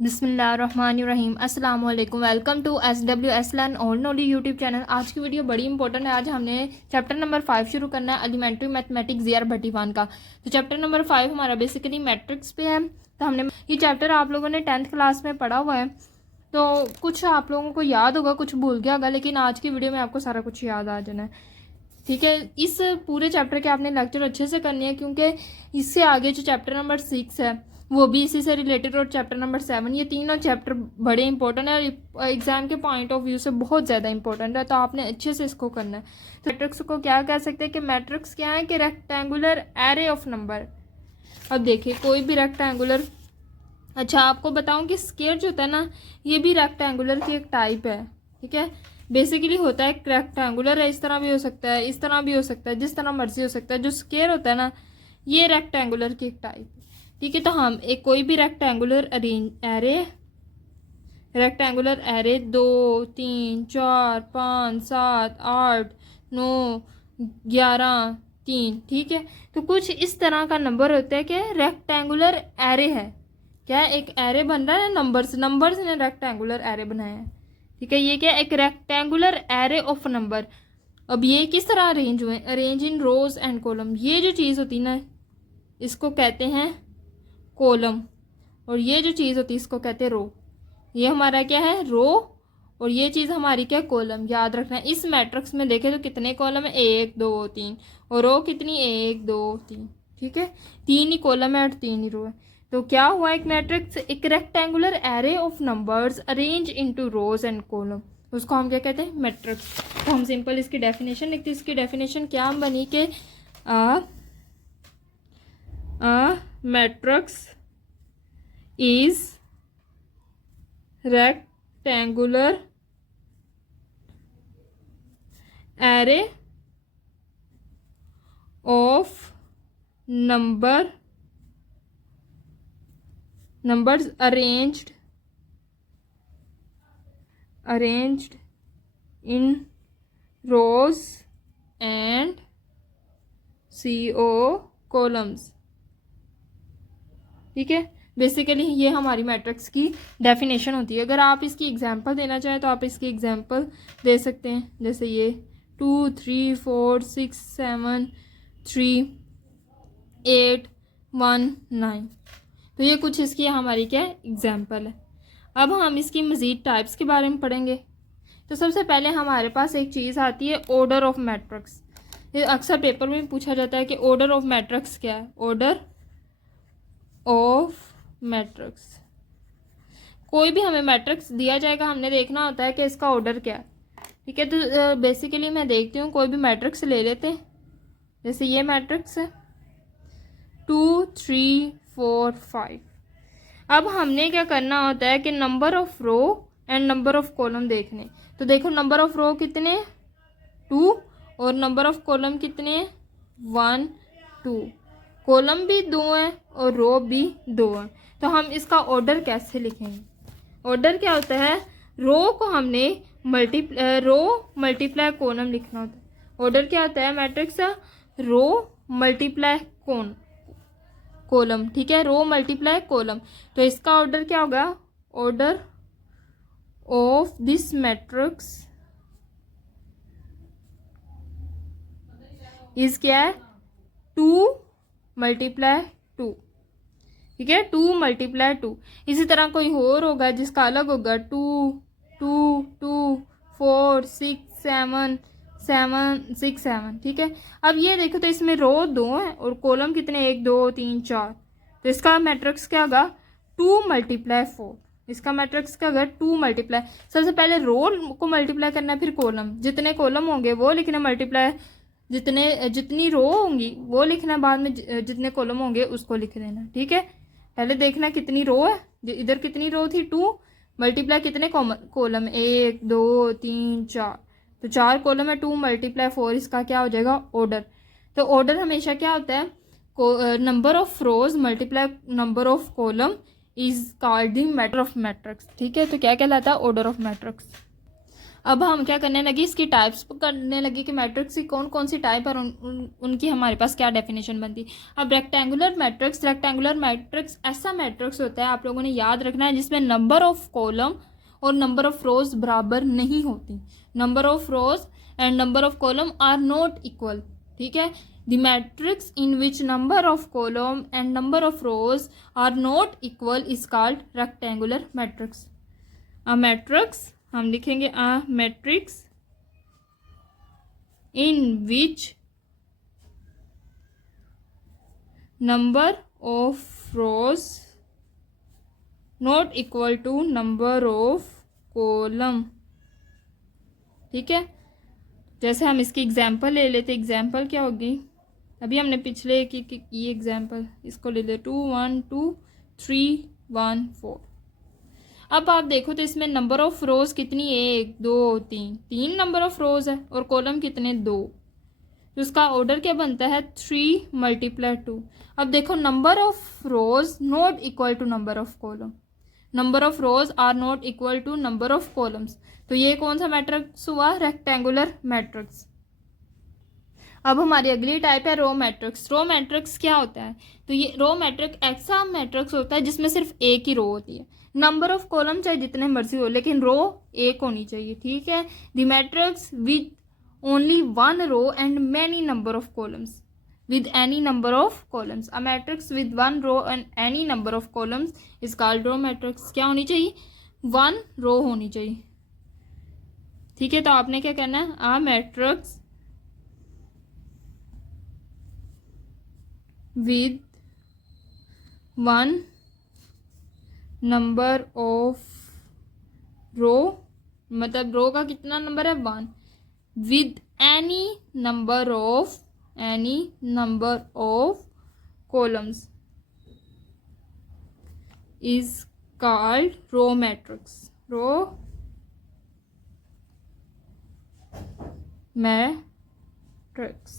बिस्मिल्लाहिर्रहमानिर्रहीम अस्सलाम वालेकुम। Welcome to SWS learn all knowledge YouTube channel. आज की वीडियो बड़ी इंपॉर्टेंट है। आज हमने चैप्टर नंबर 5 शुरू करना है, एलिमेंट्री मैथमेटिक्स ज़िया भट्टी खान का। तो चैप्टर नंबर 5 हमारा बेसिकली मैट्रिक्स पे है। तो हमने ये चैप्टर आप लोगों ने 10th क्लास में पढ़ा हुआ है, तो कुछ आप लोगों को याद होगा, कुछ भूल गया होगा, लेकिन आज की वीडियो में आपको सारा कुछ याद आ जाना है। ठीक है, इस पूरे चैप्टर के आपने लेक्चर अच्छे से करनी है, क्योंकि इससे आगे जो चैप्टर नंबर 6 है वो भी इसी से रिलेटेड, और चैप्टर नंबर 7, ये तीनों चैप्टर बड़े इंपॉर्टेंट है और एग्जाम के पॉइंट ऑफ व्यू से बहुत ज़्यादा इंपॉर्टेंट है। तो आपने अच्छे से इसको करना है। तो मैट्रिक्स को क्या कह सकते हैं कि मैट्रिक्स क्या है कि रेक्टेंगुलर एरे ऑफ नंबर। अब देखिए, कोई भी रेक्टेंगुलर, अच्छा आपको बताऊं कि स्क्वायर जो होता है ना, ये भी रेक्टेंगुलर की एक टाइप है। ठीक है, बेसिकली होता है रेक्टेंगुलर है, इस तरह भी हो सकता है, इस तरह भी हो सकता है, जिस तरह मर्जी हो सकता है। जो स्क्वायर होता है ना, ये रेक्टेंगुलर की एक टाइप। ठीक है, तो हम एक कोई भी रेक्टेंगुलर एरे 2 3 4 5 7 8 9 11 3, ठीक है, तो कुछ इस तरह का नंबर होता है कि रेक्टेंगुलर एरे है। क्या एक एरे बन रहा है, नंबर्स ने रेक्टेंगुलर एरे बनाया है। ठीक है, ये क्या एक रेक्टेंगुलर एरे ऑफ नंबर। अब ये किस तरह अरेंज हुए, arrange in rows and column. ये जो चीज़ होती है ना, इसको कहते हैं कॉलम, और ये जो चीज़ होती है इसको कहते हैं रो। ये हमारा क्या है, रो, और ये चीज़ हमारी क्या, कॉलम। याद रखना है, इस मैट्रिक्स में देखें तो कितने कॉलम है, 1 2 3, और रो कितनी, 1 2 3। ठीक है, 3 ही कॉलम है और 3 ही रो है। तो क्या हुआ, एक मैट्रिक्स एक rectangular array of numbers arrange into rose and column, उसको हम क्या कहते हैं, मैट्रिक्स। तो हम सिंपल इसकी डेफिनेशन लिखते हैं। इसकी डेफिनेशन क्या बनी कि matrix is rectangular array of numbers arranged in rows and columns। ठीक है, बेसिकली ये हमारी मैट्रिक्स की डेफिनेशन होती है। अगर आप इसकी एग्जांपल देना चाहें तो आप इसकी एग्जांपल दे सकते हैं, जैसे ये 2 3 4 6 7 3 8 1 9। तो ये कुछ इसकी हमारी क्या एग्जाम्पल है। अब हम इसकी मज़ीद टाइप्स के बारे में पढ़ेंगे। तो सबसे पहले हमारे पास एक चीज़ आती है, ऑर्डर ऑफ मैट्रिक्स। ये अक्सर पेपर में पूछा जाता है कि ऑर्डर ऑफ मैट्रिक्स क्या है। ऑर्डर ऑफ मैट्रिक्स, कोई भी हमें मैट्रिक्स दिया जाएगा, हमने देखना होता है कि इसका ऑर्डर क्या है। ठीक है, तो बेसिकली मैं देखती हूँ, कोई भी मैट्रिक्स ले लेते हैं। जैसे ये मैट्रिक्स है 2 3 4 5। अब हमने क्या करना होता है कि number of row and number of column देखने। तो देखो, नंबर ऑफ रो कितने, 2, और नंबर ऑफ कॉलम कितने, 1 2। कॉलम भी 2 है और रो भी 2 है। तो हम इसका ऑर्डर कैसे लिखेंगे। ऑर्डर क्या होता है, रो को हमने मल्टीप्लाई कॉलम लिखना होता है। ऑर्डर क्या होता है मैट्रिक्स, रो मल्टीप्लाई कॉलम। ठीक है, रो मल्टीप्लाई कॉलम। तो इसका ऑर्डर क्या होगा, order of this matrix is क्या है, 2 मल्टीप्लाई 2। ठीक है, 2 मल्टीप्लाई 2। इसी तरह कोई और होगा जिसका अलग होगा, 2 2 2 4 6 7 7 6 7। ठीक है, अब ये देखो तो इसमें रो 2 है और कॉलम कितने, 1 2 3 4। तो इसका मैट्रिक्स क्या होगा, 2 मल्टीप्लाई 4। इसका मैट्रिक्स क्या होगा, 2 मल्टीप्लाई, सबसे पहले रो को मल्टीप्लाई करना है, फिर कॉलम। जितने कॉलम होंगे वो लिखना, मल्टीप्लाई जितनी रो होंगी वो लिखना, बाद में जितने कॉलम होंगे उसको लिख देना। ठीक है, पहले देखना कितनी रो है, इधर कितनी रो थी, 2 मल्टीप्लाई कितने कॉलम, 1 2 3 4। तो 4 कॉलम है, 2 मल्टीप्लाई 4, इसका क्या हो जाएगा, ऑर्डर। तो ऑर्डर हमेशा क्या होता है, number of rose multiply number of column is called the matter of matrix. ठीक है, तो क्या कहलाता है, ऑर्डर ऑफ मैट्रिक्स। अब हम क्या करने लगे, इसकी टाइप्स करने लगे कि मैट्रिक्स की कौन कौन सी टाइप और उनकी हमारे पास क्या डेफिनेशन बनती। अब रेक्टेंगुलर मैट्रिक्स ऐसा मैट्रिक्स होता है, आप लोगों ने याद रखना है, जिसमें नंबर ऑफ कॉलम और नंबर ऑफ रोज बराबर नहीं होती। Number of rows and number of column are not equal, ठीक है। The matrix in which number of column and number of rows are not equal is called rectangular matrix. A matrix हम लिखेंगे a matrix in which number of rows not equal to number of column, ठीक है। जैसे हम इसकी example ले लेते, example क्या होगी, अभी हमने पिछले की ये एग्जांपल, इसको ले ले 2 1 2 3 1 4। अब आप देखो तो इसमें नंबर ऑफ रोज कितनी, 1 2 3 नंबर ऑफ रोज है और कॉलम कितने, 2। तो उसका ऑर्डर क्या बनता है, 3 × 2। अब देखो number of rows not equal to number of column, number of rows are not equal to number of columns. तो ये कौन सा मैट्रिक्स हुआ, रेक्टेंगुलर मैट्रिक्स। अब हमारी अगली टाइप है रो मैट्रिक्स। रो मैट्रिक्स क्या होता है, तो ये रो मैट्रिक्स ऐसा मैट्रिक्स होता है जिसमें सिर्फ एक ही रो होती है। नंबर ऑफ कॉलम चाहे जितने मर्जी हो, लेकिन रो एक होनी चाहिए, ठीक है। The matrix with only one row and many number of columns with any number of columns. A matrix with one row and any number of columns is called row matrix. क्या होनी चाहिए, वन रो होनी चाहिए, ठीक है। तो आपने क्या करना है, a matrix with one number of row, मतलब रो का कितना नंबर है, 1, with any number of columns is called row matrix. Row matrix,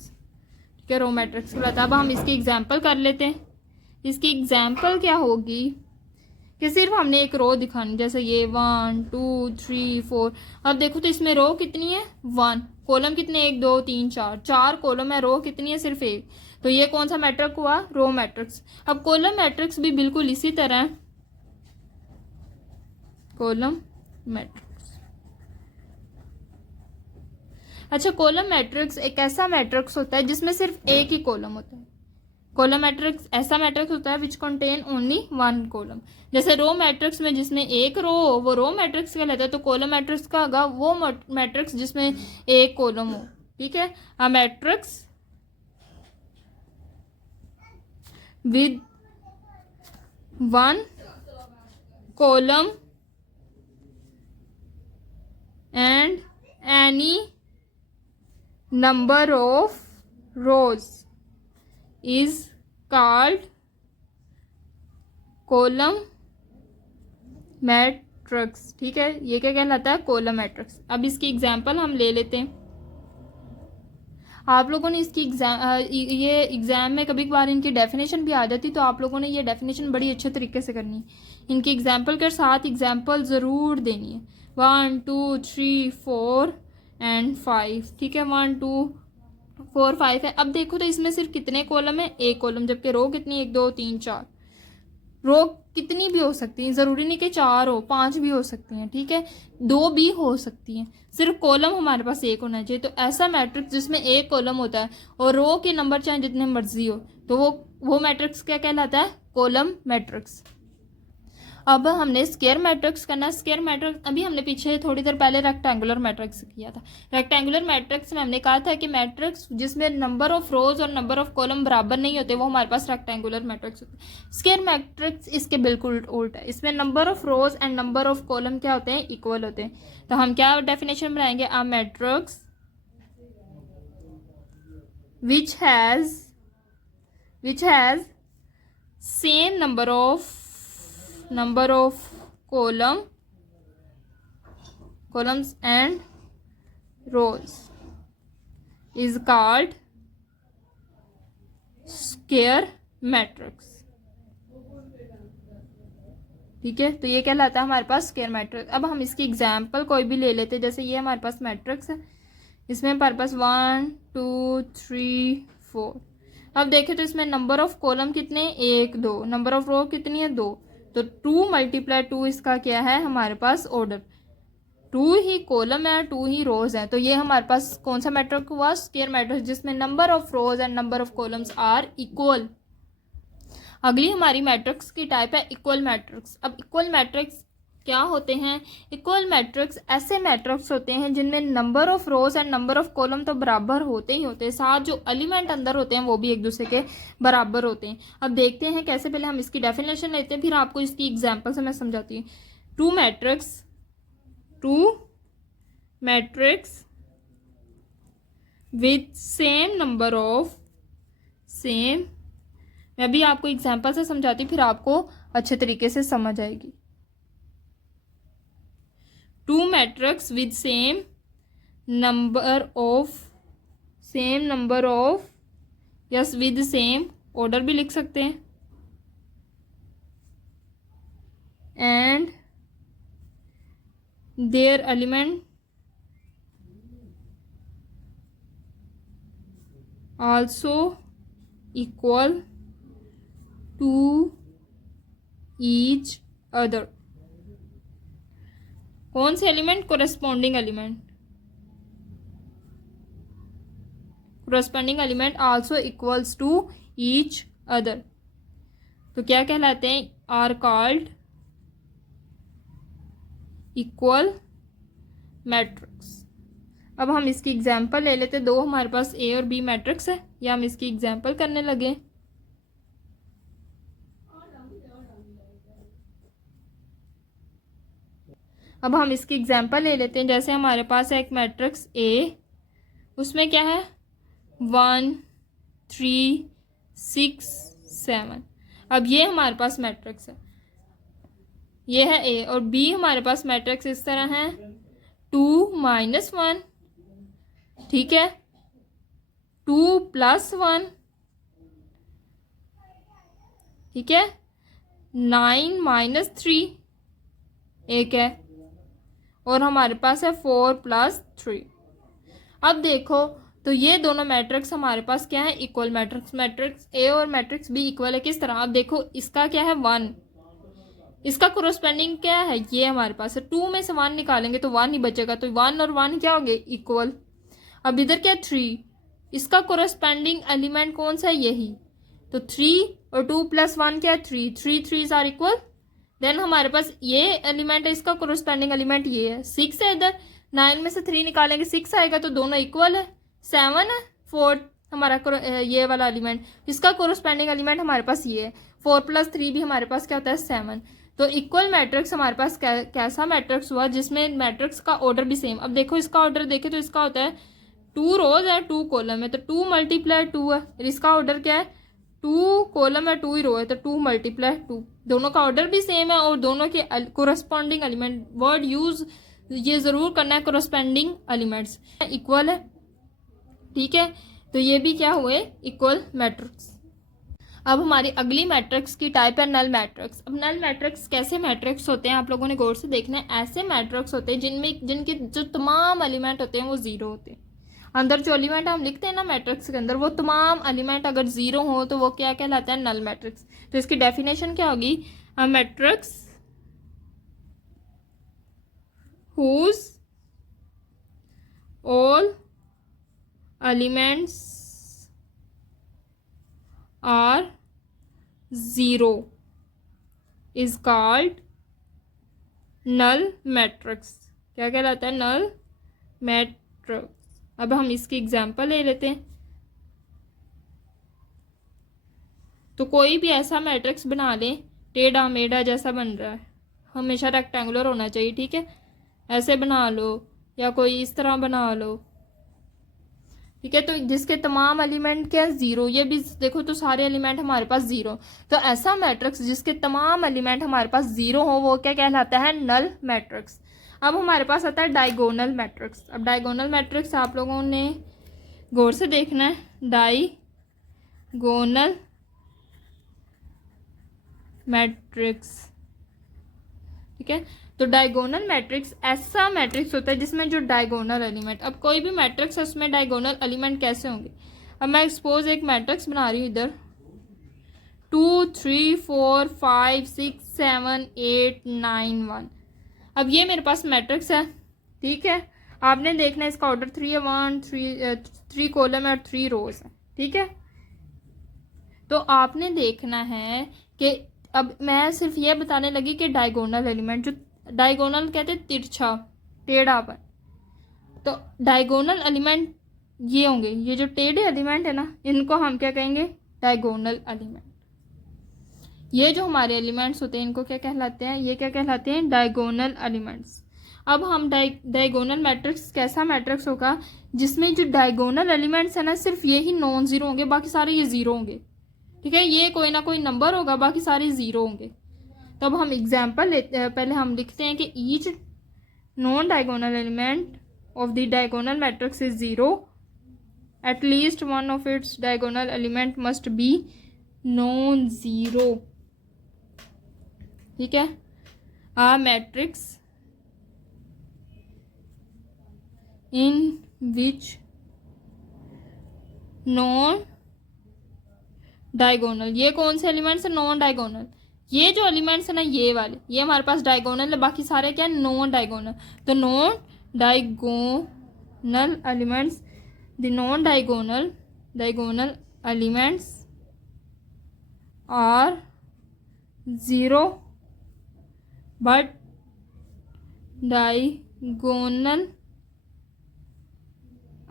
ठीक है, रो मैट्रिक्स कहलाता है। अब हम इसकी एग्जांपल कर लेते हैं। इसकी एग्जांपल क्या होगी कि सिर्फ हमने एक रो दिखानी, जैसे ये 1 2 3 4। अब देखो तो इसमें रो कितनी है, 1, कॉलम कितने, 1 2 3 4, 4 कॉलम है, रो कितनी है, सिर्फ 1। तो ये कौन सा मैट्रिक्स हुआ, रो मैट्रिक्स। अब कॉलम मैट्रिक्स भी बिल्कुल इसी तरह, कॉलम मैट्रिक्स। अच्छा, कॉलम मैट्रिक्स एक ऐसा मैट्रिक्स होता है जिसमें सिर्फ एक ही कॉलम होता है। कॉलम मैट्रिक्स ऐसा मैट्रिक्स होता है which contain only one column. जैसे रो मैट्रिक्स में जिसमें एक रो हो वो रो मैट्रिक्स कहलाता है, तो कॉलम मैट्रिक्स का होगा वो मैट्रिक्स जिसमें एक कॉलम हो, ठीक है। A matrix with one column and any number of rose is called column matrix, ठीक है। ये क्या कहलाता है, कॉलम मैट्रिक्स। अब इसकी एग्जांपल हम ले लेते हैं। आप लोगों ने इसकी ये एग्जाम में कभी कभार इनकी डेफिनेशन भी आ जाती, तो आप लोगों ने ये डेफिनेशन बड़ी अच्छे तरीके से करनी है। इनकी एग्जांपल के साथ एग्जांपल ज़रूर देनी है। 1 2 3 4 एंड 5, ठीक है। 1 2 4 5 है। अब देखो तो इसमें सिर्फ कितने कॉलम है, एक कॉलम, जबकि रो कितनी, 1 2 3 4। रो कितनी भी हो सकती हैं, ज़रूरी नहीं कि 4 हो, 5 भी हो सकती हैं, ठीक है, 2 भी हो सकती हैं। सिर्फ कॉलम हमारे पास एक होना चाहिए। तो ऐसा मैट्रिक्स जिसमें एक कॉलम होता है और रो के नंबर चाहे जितने मर्जी हो, तो वो मैट्रिक्स क्या कहलाता है, कॉलम मैट्रिक्स। अब हमने स्क्वायर मैट्रिक्स करना है। स्क्वायर मैट्रिक्स अभी हमने पीछे थोड़ी देर पहले रेक्टेंगुलर मैट्रिक्स किया था। रेक्टेंगुलर मैट्रिक्स में हमने कहा था कि मैट्रिक्स जिसमें नंबर ऑफ रोज और नंबर ऑफ कॉलम बराबर नहीं होते वो हमारे पास रेक्टेंगुलर मैट्रिक्स होते हैं। स्क्वायर मैट्रिक्स इसके बिल्कुल उल्टा है। इसमें number of rows and number of column क्या होते हैं, इक्वल होते हैं। तो हम क्या डेफिनेशन बनाएंगे, a matrix which has same number of columns and rows is called square matrix. ठीक है, तो ये कहलाता है हमारे पास स्क्वायर मैट्रिक्स। अब हम इसकी एग्जाम्पल कोई भी ले लेते हैं, जैसे ये हमारे पास मैट्रिक्स है, इसमें हमारे पास 1 2 3 4। अब देखें तो इसमें नंबर ऑफ कॉलम कितने, 1 2, नंबर ऑफ रो कितनी है, 2। तो 2 × 2 इसका क्या है हमारे पास ऑर्डर, 2 ही कॉलम है, 2 ही रोज है। तो ये हमारे पास कौन सा मैट्रिक्स हुआ, स्क्वायर मैट्रिक्स, जिसमें number of rows and number of columns are equal. अगली हमारी मैट्रिक्स की टाइप है इक्वल मैट्रिक्स। अब इक्वल मैट्रिक्स क्या होते हैं, इक्वल मैट्रिक्स ऐसे मैट्रिक्स होते हैं जिनमें number of rows and number of column तो बराबर होते ही होते हैं, साथ जो एलिमेंट अंदर होते हैं वो भी एक दूसरे के बराबर होते हैं। अब देखते हैं कैसे, पहले हम इसकी डेफिनेशन लेते हैं, फिर आपको इसकी एग्जाम्पल से मैं समझाती हूँ। Two matrix with same number of same, मैं भी आपको एग्जाम्पल से समझाती हूँ, फिर आपको अच्छे तरीके से समझ आएगी। Two matrix with same number of yes with same order भी लिख सकते हैं, and their element also equal to each other. कौन से element, corresponding element also equals to each other, तो क्या कहलाते हैं, आर कॉल्ड इक्वल मैट्रिक्स। अब हम इसकी एग्जाम्पल ले लेते हैं, दो हमारे पास ए और बी मैट्रिक्स है, या हम इसकी एग्जाम्पल करने लगे। अब हम इसकी एग्जाम्पल ले लेते हैं, जैसे हमारे पास है एक मैट्रिक्स ए, उसमें क्या है 1 3 6 7। अब ये हमारे पास मैट्रिक्स है, ये है ए, और बी हमारे पास मैट्रिक्स इस तरह है 2 - 1, ठीक है, 2 + 1, ठीक है, 9 - 3 एक है, और हमारे पास है 4 + 3। अब देखो तो ये दोनों मैट्रिक्स हमारे पास क्या है, इक्वल मैट्रिक्स। मैट्रिक्स ए और मैट्रिक्स बी इक्वल है, किस तरह, अब देखो इसका क्या है 1, इसका कोरोस्पेंडिंग क्या है, ये हमारे पास है, 2 में से 1 निकालेंगे तो 1 ही बचेगा, तो 1 और 1 क्या हो गए, इक्वल। अब इधर क्या 3, इसका कोरोस्पेंडिंग एलिमेंट कौन सा है, यही, तो 3 और 2 + 1 क्या है 3, 3 3s आर इक्वल। देन हमारे पास ये एलिमेंट है, इसका कोरोस्पेंडिंग एलिमेंट ये है, 6 है, इधर 9 में से 3 निकालेंगे 6 आएगा, तो दोनों इक्वल है। 7 है, 4 हमारा ये वाला एलिमेंट, इसका कोरोस्पेंडिंग एलिमेंट हमारे पास ये है, 4 + 3 भी हमारे पास क्या होता है 7। तो इक्वल मैट्रिक्स हमारे पास कैसा मैट्रिक्स हुआ, जिसमें मैट्रिक्स का ऑर्डर भी सेम। अब देखो इसका ऑर्डर देखे तो इसका होता है 2 रोज है 2 कॉलम है, तो 2 × 2 है, इसका ऑर्डर क्या है 2 कॉलम है 2 ही रो है, तो 2 × 2, दोनों का ऑर्डर भी सेम है, और दोनों के कोरस्पॉन्डिंग एलिमेंट, वर्ड यूज ये जरूर करना है, कोरस्पॉन्डिंग एलिमेंट्स इक्वल है, ठीक है, तो ये भी क्या हुए, इक्वल मैट्रिक्स। अब हमारी अगली मैट्रिक्स की टाइप है नल मैट्रिक्स। अब नल मैट्रिक्स कैसे मैट्रिक्स होते हैं, आप लोगों ने गौर से देखना है, ऐसे मैट्रिक्स होते हैं जिनके जो तमाम एलिमेंट होते हैं वो जीरो होते हैं। अंदर जो एलिमेंट हम लिखते हैं ना मैट्रिक्स के अंदर, वो तमाम एलिमेंट अगर जीरो हो तो वो क्या कहलाता है, नल मैट्रिक्स। तो इसकी डेफिनेशन क्या होगी, a matrix whose all elements are zero is called null matrix। क्या कहलाता है, नल मैट्रिक्स। अब हम इसकी एग्जांपल ले लेते हैं, तो कोई भी ऐसा मैट्रिक्स बना लें, टेढ़ा मेढ़ा जैसा बन रहा है, हमेशा रेक्टेंगुलर होना चाहिए, ठीक है, ऐसे बना लो या कोई इस तरह बना लो, ठीक है, तो जिसके तमाम एलिमेंट क्या है जीरो, ये भी देखो तो सारे एलिमेंट हमारे पास जीरो, तो ऐसा मैट्रिक्स जिसके तमाम एलिमेंट हमारे पास जीरो हो वो क्या कहलाता है, नल मैट्रिक्स। अब हमारे पास आता है डायगोनल मैट्रिक्स। अब डायगोनल मैट्रिक्स आप लोगों ने गौर से देखना है, डायगोनल मैट्रिक्स ठीक है। तो डायगोनल मैट्रिक्स ऐसा मैट्रिक्स होता है जिसमें जो डायगोनल एलिमेंट, अब कोई भी मैट्रिक्स है उसमें डायगोनल एलिमेंट कैसे होंगे। अब मैं सपोज एक मैट्रिक्स बना रही हूँ इधर 2 3 4 5 6 7 8 9 1। अब ये मेरे पास मैट्रिक्स है, ठीक है। आपने देखना है इसका ऑर्डर 3 है, 1 3 कॉलम है और 3 रोज है, ठीक है। तो आपने देखना है कि अब मैं सिर्फ ये बताने लगी कि डायगोनल एलिमेंट, जो डायगोनल कहते हैं तिरछा टेढ़ापन, तो डायगोनल एलिमेंट ये होंगे, ये जो टेढ़े एलिमेंट है ना इनको हम क्या कहेंगे, डायगोनल एलिमेंट। ये जो हमारे एलिमेंट्स होते हैं इनको क्या कहलाते हैं, ये क्या कहलाते हैं, डायगोनल एलिमेंट्स। अब हम डायगोनल मैट्रिक्स कैसा मैट्रिक्स होगा जिसमें जो डायगोनल एलिमेंट्स है ना सिर्फ ये ही नॉन जीरो होंगे, बाकी सारे ये जीरो होंगे, ठीक है। ये कोई ना कोई नंबर होगा, बाकी सारे जीरो होंगे। तो अब हम एग्जाम्पल लेते, पहले हम लिखते हैं कि each non diagonal element of the diagonal matrix is zero, at least one of its diagonal element must be non zero, ठीक है। A matrix in which non diagonal, ये कौन से एलिमेंट्स है, नॉन डायगोनल। ये जो एलिमेंट्स है ना ये वाले, ये हमारे पास डायगोनल है, बाकी सारे क्या है, नॉन डायगोनल। तो non diagonal elements, the non diagonal elements are zero but diagonal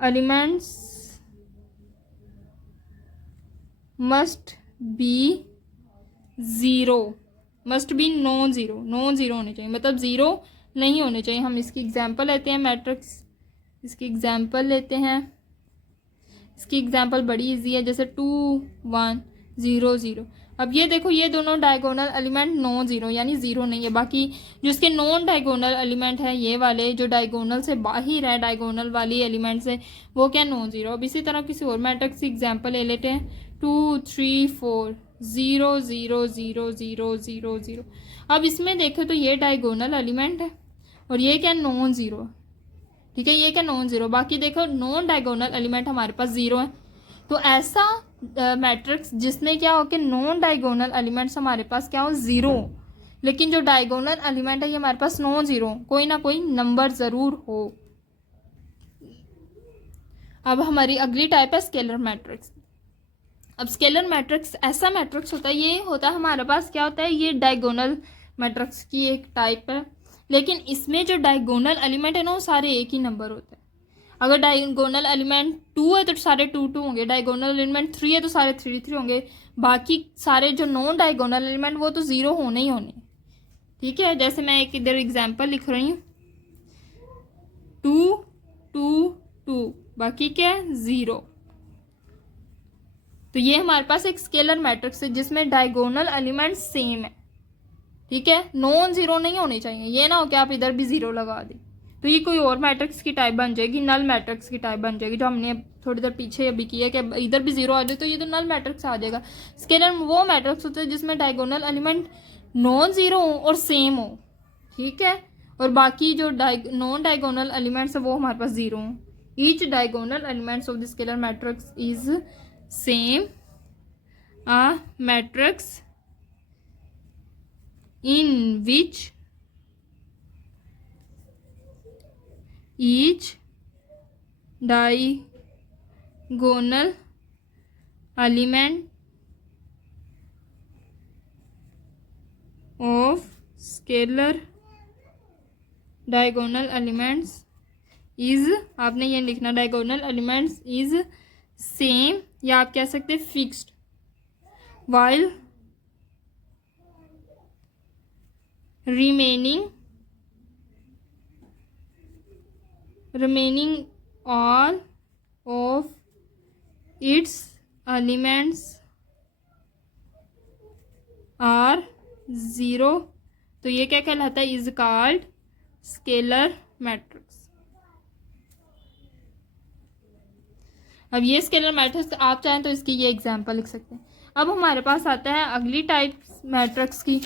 elements must be zero, must be non zero, non zero होने चाहिए, मतलब ज़ीरो नहीं होने चाहिए। हम इसकी एग्जांपल लेते हैं मैट्रिक्स, इसकी एग्जांपल लेते हैं, इसकी एग्जांपल बड़ी इजी है, जैसे 2 1 0 0। अब ये देखो ये दोनों डायगोनल एलिमेंट नॉन ज़ीरो यानी ज़ीरो नहीं है, बाकी जो इसके नॉन डायगोनल एलिमेंट है ये वाले जो डायगोनल से बाहर है, डायगोनल वाली एलिमेंट से, वो क्या नॉन ज़ीरो। अब इसी तरह किसी और मैट्रिक्स की एग्जांपल ले लेते हैं 2 3 4 0 0 0 0 0 0। अब इसमें देखो तो ये डायगोनल एलिमेंट है और ये क्या नॉन ज़ीरो, ठीक है, ये क्या नॉन ज़ीरो। बाकी देखो नॉन डायगोनल एलिमेंट हमारे पास ज़ीरो है। तो ऐसा मैट्रिक्स जिसमें क्या हो कि नॉन डायगोनल एलिमेंट्स हमारे पास क्या हो, ज़ीरो, लेकिन जो डायगोनल एलिमेंट है ये हमारे पास नॉन ज़ीरो, कोई ना कोई नंबर ज़रूर हो। अब हमारी अगली टाइप है स्केलर मैट्रिक्स। अब स्केलर मैट्रिक्स ऐसा मैट्रिक्स होता है, ये होता है हमारे पास क्या होता है, ये डायगोनल मैट्रिक्स की एक टाइप है, लेकिन इसमें जो डायगोनल एलिमेंट है ना वो सारे एक ही नंबर होते हैं। अगर डायगोनल एलिमेंट 2 है तो सारे 2 2 होंगे, डायगोनल एलिमेंट 3 है तो सारे 3 3 होंगे, बाकी सारे जो नॉन डायगोनल एलिमेंट वो तो ज़ीरो होने ही होने, ठीक है। जैसे मैं एक इधर एग्जांपल लिख रही हूँ 2 2 2, बाकी क्या है, ज़ीरो। तो ये हमारे पास एक स्केलर मैट्रिक्स है जिसमें डायगोनल एलिमेंट सेम है, ठीक है, नॉन ज़ीरो नहीं होने चाहिए। ये ना हो कि आप इधर भी ज़ीरो लगा दें, तो ये कोई और मैट्रिक्स की टाइप बन जाएगी, नल मैट्रिक्स की टाइप बन जाएगी, जो हमने थोड़ी देर पीछे अभी किया कि इधर भी ज़ीरो आ जाए तो ये तो नल मैट्रिक्स आ जाएगा। स्केलर वो मैट्रिक्स होता है जिसमें डायगोनल एलिमेंट नॉन ज़ीरो हो और सेम हो, ठीक है, और बाकी जो नॉन डायगोनल एलिमेंट्स है वो हमारे पास ज़ीरो हो। Each diagonal elements of the scalar matrix is same a matrix in which each diagonal element of scalar diagonal elements is, आपने ये लिखना diagonal elements is same, या आप कह सकते हैं fixed, while remaining all of its elements are zero. तो ये क्या कहलाता है, इज कॉल्ड स्केलर मैट्रिक्स। अब ये स्केलर मैट्रिक्स आप चाहें तो इसकी ये एग्जांपल लिख सकते हैं। अब हमारे पास आता है अगली टाइप मैट्रिक्स की।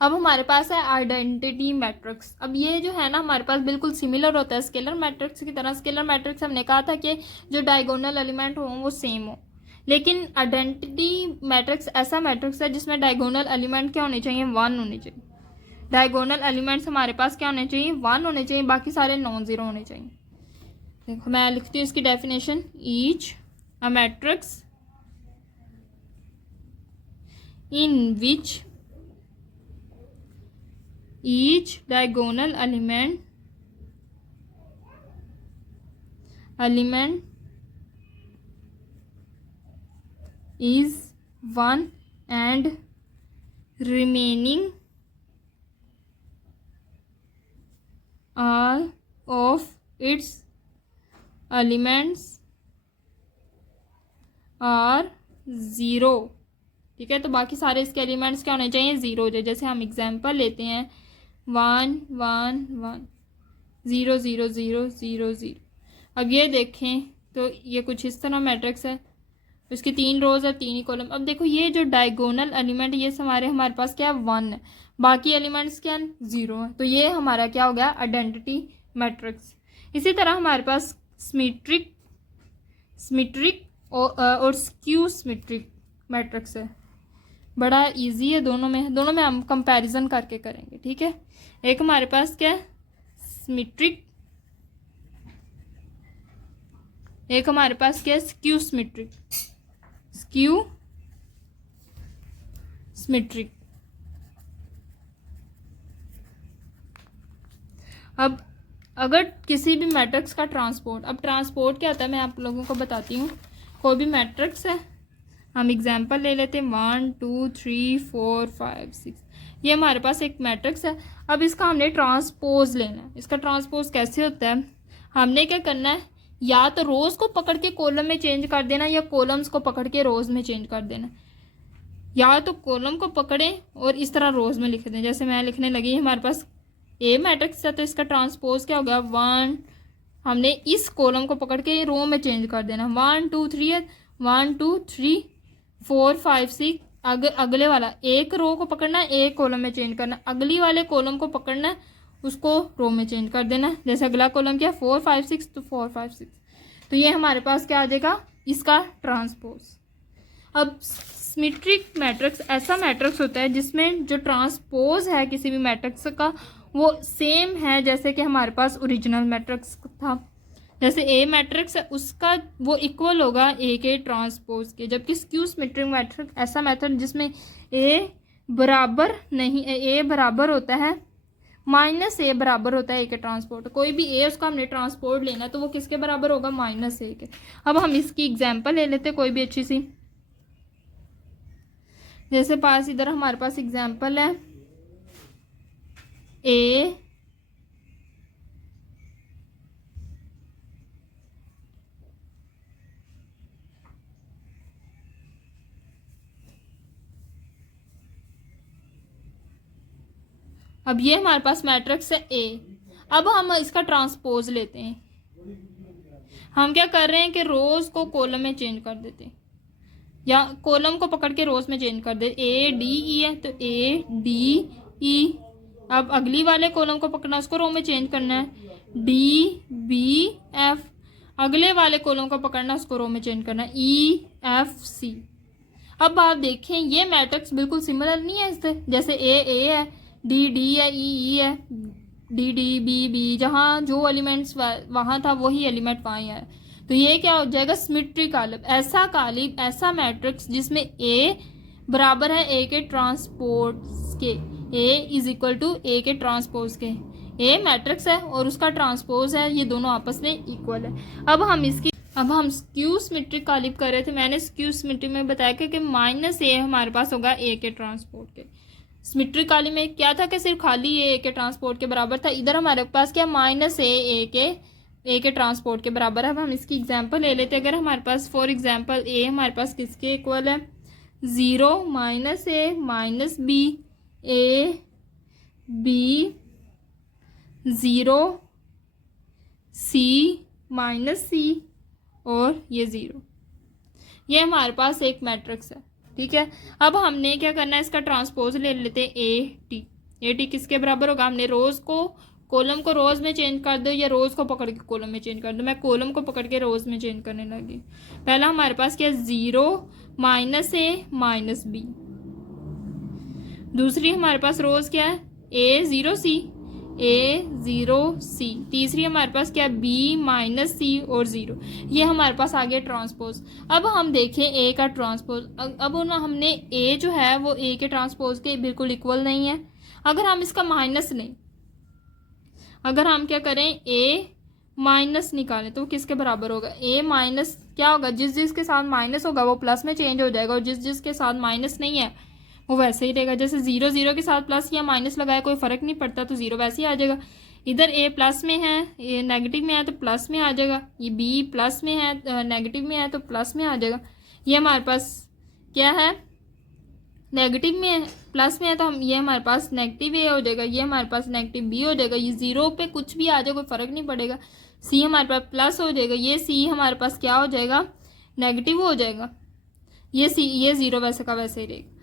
अब हमारे पास है आइडेंटिटी मैट्रिक्स। अब ये जो है ना हमारे पास बिल्कुल सिमिलर होता है स्केलर मैट्रिक्स की तरह। स्केलर मैट्रिक्स हमने कहा था कि जो डायगोनल एलिमेंट हो वो सेम हो, लेकिन आइडेंटिटी मैट्रिक्स ऐसा मैट्रिक्स है जिसमें डायगोनल एलिमेंट क्या होने चाहिए, 1 होने चाहिए। डायगोनल एलिमेंट्स हमारे पास क्या होने चाहिए, 1 होने चाहिए, बाकी सारे नॉन ज़ीरो होने चाहिए। देखो मैं लिखती हूँ इसकी definition, each a matrix in which each diagonal element is 1 and remaining all of its elements are 0। ठीक है, तो बाकी सारे इसके एलिमेंट्स क्या होने चाहिए, 0 हो जाए। जैसे हम एग्जांपल लेते हैं 1 1 1 0 0 0 0 0। अब ये देखें तो ये कुछ इस तरह मैट्रिक्स है, इसकी 3 रोज है 3 ही कॉलम। अब देखो ये जो डायगोनल एलिमेंट ये हमारे पास क्या है, 1 है, बाकी एलिमेंट्स क्या है, 0 है। तो ये हमारा क्या हो गया, आइडेंटिटी मैट्रिक्स। इसी तरह हमारे पास सिमेट्रिक और स्क्यू सिमेट्रिक मैट्रिक्स है। बड़ा इजी है, दोनों में हम कंपैरिजन करके करेंगे। ठीक है, एक हमारे पास क्या है, सिमेट्रिक, एक हमारे पास क्या है, स्क्यू सिमेट्रिक। अब अगर किसी भी मैट्रिक्स का ट्रांसपोर्ट, अब ट्रांसपोर्ट क्या होता है मैं आप लोगों को बताती हूँ। कोई भी मैट्रिक्स है, हम एग्जांपल ले लेते हैं 1 2 3 4 5 6, ये हमारे पास एक मैट्रिक्स है। अब इसका हमने ट्रांसपोज लेना है। इसका ट्रांसपोज कैसे होता है, हमने क्या करना है, या तो रोज को पकड़ के कॉलम में चेंज कर देना, या कॉलम्स को पकड़ के रोज में चेंज कर देना। या तो कॉलम को पकड़ें और इस तरह रोज में लिख दें। जैसे मैं लिखने लगी, हमारे पास ए मैट्रिक्स है तो इसका ट्रांसपोज क्या हो गया, 1, हमने इस कॉलम को पकड़ के रो में चेंज कर देना, 1 2 3 है, 1 2 3 4 5 6। अगले वाला एक रो को पकड़ना है, एक कॉलम में चेंज करना, अगली वाले कॉलम को पकड़ना है, उसको रो में चेंज कर देना। जैसे अगला कॉलम क्या है, 4 5 6, तो 4 5 6, तो ये हमारे पास क्या आ जाएगा, इसका ट्रांसपोज। अब सिमेट्रिक मैट्रिक्स ऐसा मैट्रिक्स होता है जिसमें जो ट्रांसपोज है किसी भी मैट्रिक्स का वो सेम है जैसे कि हमारे पास ओरिजिनल मैट्रिक्स था। जैसे ए मैट्रिक्स है उसका वो इक्वल होगा ए के ट्रांसपोज के, जबकि स्क्यू सिमेट्रिक मैट्रिक्स ऐसा मेथड जिसमें ए बराबर नहीं, ए बराबर होता है माइनस ए बराबर होता है ए के ट्रांसपोर्ट। कोई भी ए उसका हमने ट्रांसपोर्ट लेना तो वो किसके बराबर होगा, माइनस ए के। अब हम इसकी एग्जांपल ले लेते कोई भी अच्छी सी। जैसे पास इधर हमारे पास एग्जांपल है ए अब ये हमारे पास मैट्रिक्स है ए। अब हम इसका ट्रांसपोज लेते हैं। हम क्या कर रहे हैं कि रोज को कॉलम में चेंज कर देते हैं, या कॉलम को पकड़ के रोज में चेंज कर दे। ए डी ई है तो ए डी ई। अब अगली वाले कॉलम को पकड़ना, उसको रो में चेंज करना है, डी बी एफ। अगले वाले कॉलम को पकड़ना, उसको रो में चेंज करना है, ई एफ सी। अब आप देखें ये मैट्रिक्स बिल्कुल सिमिलर नहीं है इससे। जैसे ए है, डी डी है, ई है, डी डी बी बी, जहाँ जो एलिमेंट्स वहाँ था वही एलिमेंट वहाँ है। तो ये क्या हो जाएगा, सिमेट्रिक कालिब। ऐसा मैट्रिक्स जिसमें ए बराबर है ए के ट्रांसपोज के, ए इज इक्वल टू ए के ट्रांसपोज के। ए मैट्रिक्स है और उसका ट्रांसपोज है, ये दोनों आपस में इक्वल है। अब हम स्क्यू सिमेट्रिक कालिब कर रहे थे। मैंने स्क्यू सिमेट्रिक में बताया कि माइनस ए हमारे पास होगा ए के ट्रांसपोज के। सिमेट्रिक काली में क्या था कि सिर्फ खाली ए के ट्रांसपोर्ट के बराबर था। इधर हमारे पास क्या, माइनस ए के ट्रांसपोर्ट के बराबर है। अब हम इसकी एग्जांपल ले लेते हैं। अगर हमारे पास फॉर एग्जांपल ए हमारे पास किसके इक्वल है, 0 minus a minus b, a b 0 c minus c और ये 0, ये हमारे पास एक मैट्रिक्स है। ठीक है। अब हमने क्या करना है, इसका ट्रांसपोज ले लेते हैं ए टी किसके बराबर होगा, हमने रोज को कॉलम को रोज में चेंज कर दो या रोज को पकड़ के कॉलम में चेंज कर दो। मैं कॉलम को पकड़ के रोज में चेंज करने लगी। पहला हमारे पास क्या, 0 -a -b। दूसरी हमारे पास रोज क्या है, a0c। तीसरी हमारे पास क्या, b -c और 0। ये हमारे पास आ गया ट्रांसपोज। अब हम देखें a का ट्रांसपोज। अब ना हमने a जो है वो a के ट्रांसपोज के बिल्कुल इक्वल नहीं है। अगर हम इसका माइनस लें, अगर हम क्या करें, a माइनस निकालें तो किसके बराबर होगा, a माइनस क्या होगा, जिस जिसके साथ माइनस होगा वो प्लस में चेंज हो जाएगा और जिस जिसके साथ माइनस नहीं है वो वैसे ही रहेगा। जैसे 0 0 के साथ प्लस या माइनस लगाया कोई फ़र्क नहीं पड़ता, तो 0 वैसे ही आ जाएगा। इधर a प्लस में है, ए नेगेटिव में है तो प्लस में आ जाएगा। ये b प्लस में है, नेगेटिव में है तो प्लस में आ जाएगा। ये हमारे पास क्या है, नेगेटिव में है, प्लस में है तो हम ये हमारे पास नेगेटिव ए हो जाएगा, ये हमारे पास नेगेटिव बी हो जाएगा। ये 0 पे कुछ भी आ जाए कोई फ़र्क नहीं पड़ेगा। सी हमारे पास प्लस हो जाएगा, ये सी हमारे पास क्या हो जाएगा, नेगेटिव हो जाएगा। ये 0 वैसे का वैसे ही रहेगा।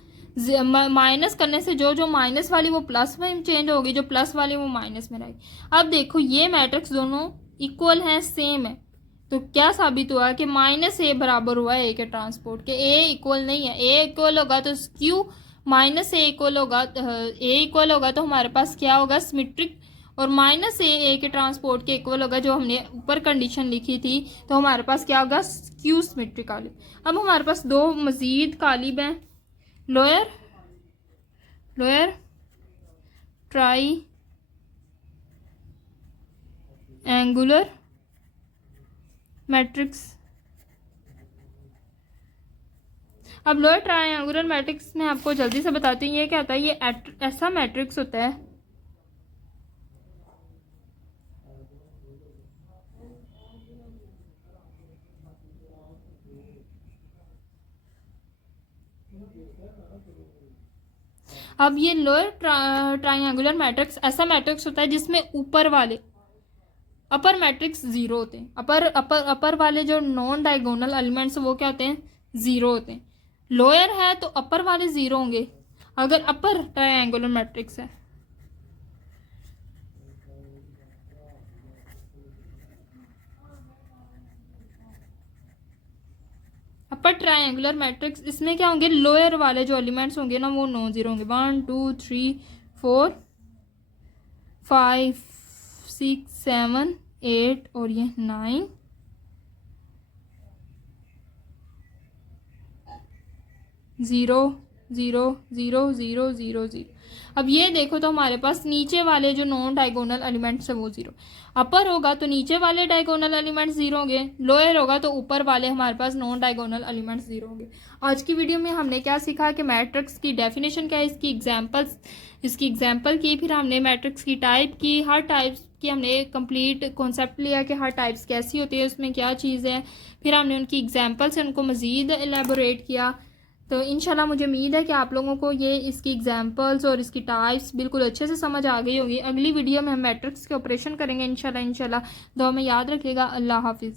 माइनस करने से जो जो माइनस वाली वो प्लस में चेंज होगी, जो प्लस वाली वो माइनस में रहेगी। अब देखो ये मैट्रिक्स दोनों इक्वल हैं, सेम है, तो क्या साबित हुआ कि -a बराबर हुआ है a के ट्रांसपोर्ट के। a इक्वल नहीं है, a इक्वल होगा तो क्यू -a इक्वल होगा, a इक्वल होगा तो हमारे पास क्या होगा, सिमेट्रिक। और -a के ट्रांसपोर्ट के इक्वल होगा, जो हमने ऊपर कंडीशन लिखी थी, तो हमारे पास क्या होगा, क्यू सिमेट्रिक कालिब। अब हमारे पास दो मजीद कालिब हैं, लोअर ट्राई एंगुलर मैट्रिक्स। अब लोअर ट्रायंगुलर मैट्रिक्स में आपको जल्दी से बताती हूँ ये क्या होता है। ये ऐसा मैट्रिक्स होता है अब ये लोअर ट्रायंगुलर मैट्रिक्स ऐसा मैट्रिक्स होता है जिसमें ऊपर वाले अपर मैट्रिक्स 0 होते हैं। अपर वाले जो नॉन डायगोनल एलिमेंट्स वो क्या होते हैं, 0 होते हैं। लोअर है तो अपर वाले 0 होंगे अगर अपर ट्रायंगुलर मैट्रिक्स है। अपर ट्रायंगुलर मैट्रिक्स इसमें क्या होंगे, लोअर वाले जो एलिमेंट्स होंगे ना वो नॉन जीरो होंगे। 1 2 3 4 5 6 7 8 और ये 9 0 0 0 0 0 0। अब ये देखो तो हमारे पास नीचे वाले जो नॉन डायगोनल एलिमेंट्स है वो 0। अपर होगा तो नीचे वाले डायगोनल एलिमेंट्स 0 होंगे, लोअर होगा तो ऊपर वाले हमारे पास नॉन डायगोनल एलिमेंट्स 0 होंगे। आज की वीडियो में हमने क्या सीखा कि मैट्रिक्स की डेफिनेशन क्या है, इसकी एग्जांपल की, फिर हमने मैट्रिक्स की टाइप की, हर टाइप्स की हमने कंप्लीट कॉन्सेप्ट लिया कि हर टाइप्स कैसी होती है, उसमें क्या चीज़ है, फिर हमने उनकी एग्जाम्पल से उनको मज़ीद एलेबोरेट किया। तो इंशाल्लाह मुझे उम्मीद है कि आप लोगों को ये इसकी एग्जांपल्स और इसकी टाइप्स बिल्कुल अच्छे से समझ आ गई होगी। अगली वीडियो में हम मैट्रिक्स के ऑपरेशन करेंगे इंशाल्लाह। दुआ में याद रखिएगा। अल्लाह हाफिज़।